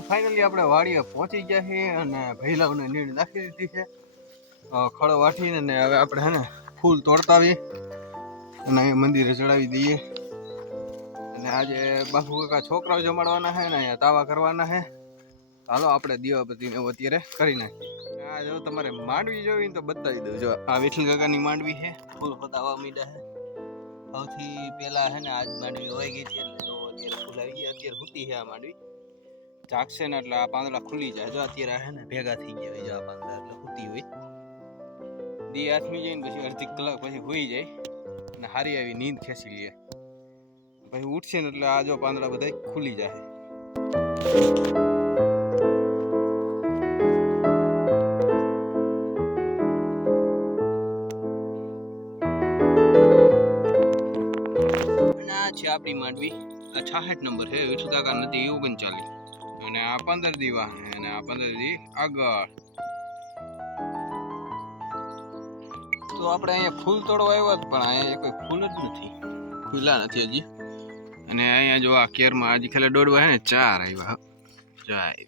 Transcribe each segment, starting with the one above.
તો ફાઇનલી આપણે વાડીએ પહોંચી ગયા છીએ અને ભૈલાઓને નીણ નાખી દીધી છે ખડો વાટીને ને હવે આપણે હે ને ફૂલ તોડતા આવીએ અને અહીંયા મંદિરે ચડાવી દઈએ અને આજે બાપુ કાકા છોકરાઓ જમાડવાના છે ને અહીંયા તાવા કરવાના છે હાલો આપણે દીવાબત્તીને અત્યારે કરી નાખીએ આ જો તમારે માંડવી જોવી ને તો બતાવી દઉં જો આ વિઠ્ઠલ કાકાની માંડવી છે ફૂલ પતાવા મીડા છે સૌથી પહેલા છે ને આજ માંડવી હોઈ ગઈ હતી એટલે જો અત્યારે ફૂલ આવી ગયા અત્યારે હુતી છે આ માંડવી જાગશે ને એટલે આ પાંદડા ખુલી જાય જો અત્યારે છે ને ભેગા થઈ ગયા હોય જો આ પાંદડા એટલે હુતી હોય દી આથમી જઈને પછી અડધી કલાક પછી હોઈ જાય અને સારી આવી નીંદ ખેંચી લે પછી ઉઠશે ને એટલે આ જો પાંદડા બધા ખુલી જાય છે આપણી માંડવી આ 66 નંબર છે વિઠ્ઠલ કાકા નદી 39 અને આ 15 દીવા અને આ 15 દી આગળ તો આપણે અહીંયા ફૂલ તોડવા આવ્યા પણ અહીંયા કોઈ ફૂલ જ નથી ખુલ્લા નથી હજી અને અહીંયા જો આ કેરમાં હજી ખાલી દોડવા છે ને 4 આવ્યા જાય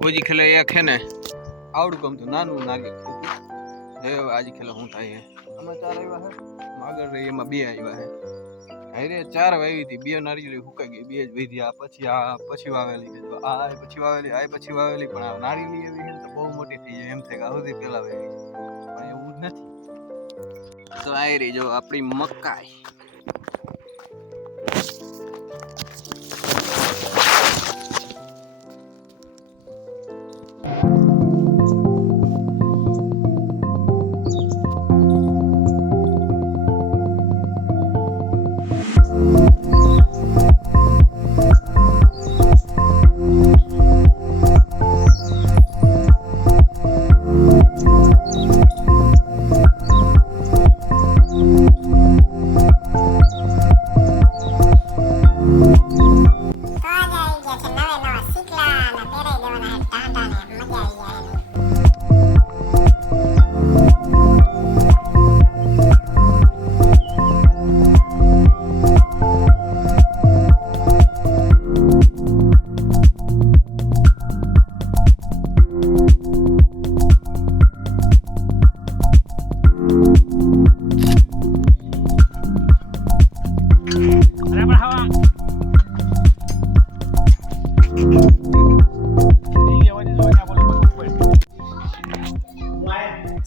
ઓજી ખાલી એક છે ને આવડું ગમતું નાનું નારિયેળ થયું આજે ખાલી હું થાય આમાં 4 આવ્યા છે આગળ એમાં 2 આવ્યા છે અરે 4 વાવી હતી 2 નારિયેળી હુકાઈ ગઈ 2 જ વધી આ પછી વાવેલી છે આ પછી વાવેલી પણ આ નારિયેળી એવી છે તો બહુ મોટી થઈ જાય એમ થાય કે આવતી પેલા વાવી પણ એવું જ નથી તો આ રહી જો આપણી મકાઈ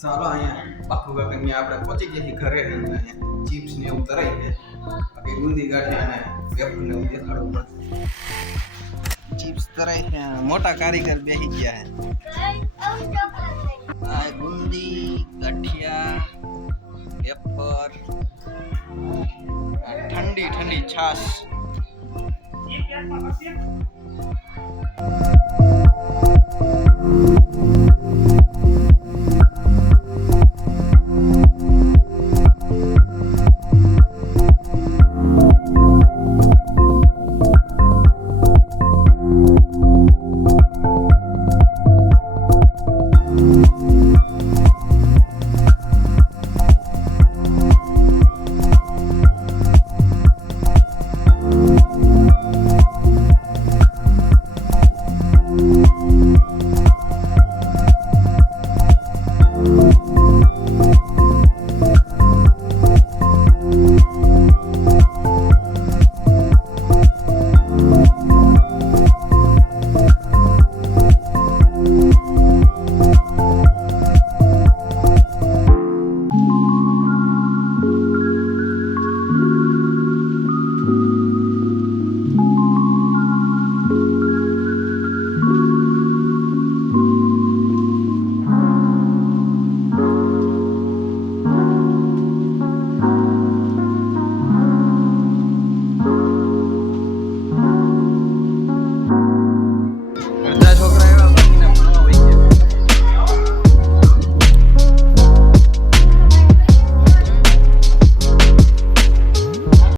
ચાલો અહીંયા બાપુ કાકા આપણે પહોંચી ગયા ઘરે ચિપ્સ ને એવું તરાઈ છે બાકી ગુંદી ગાંઠિયા અને વેફર ને એવું દેખાડવું પડશે ચિપ્સ તરાઈ છે મોટા કારીગર બેસી ગયા છે આ ગુંદી ગાંઠિયા વેફર ઠંડી ઠંડી છાશ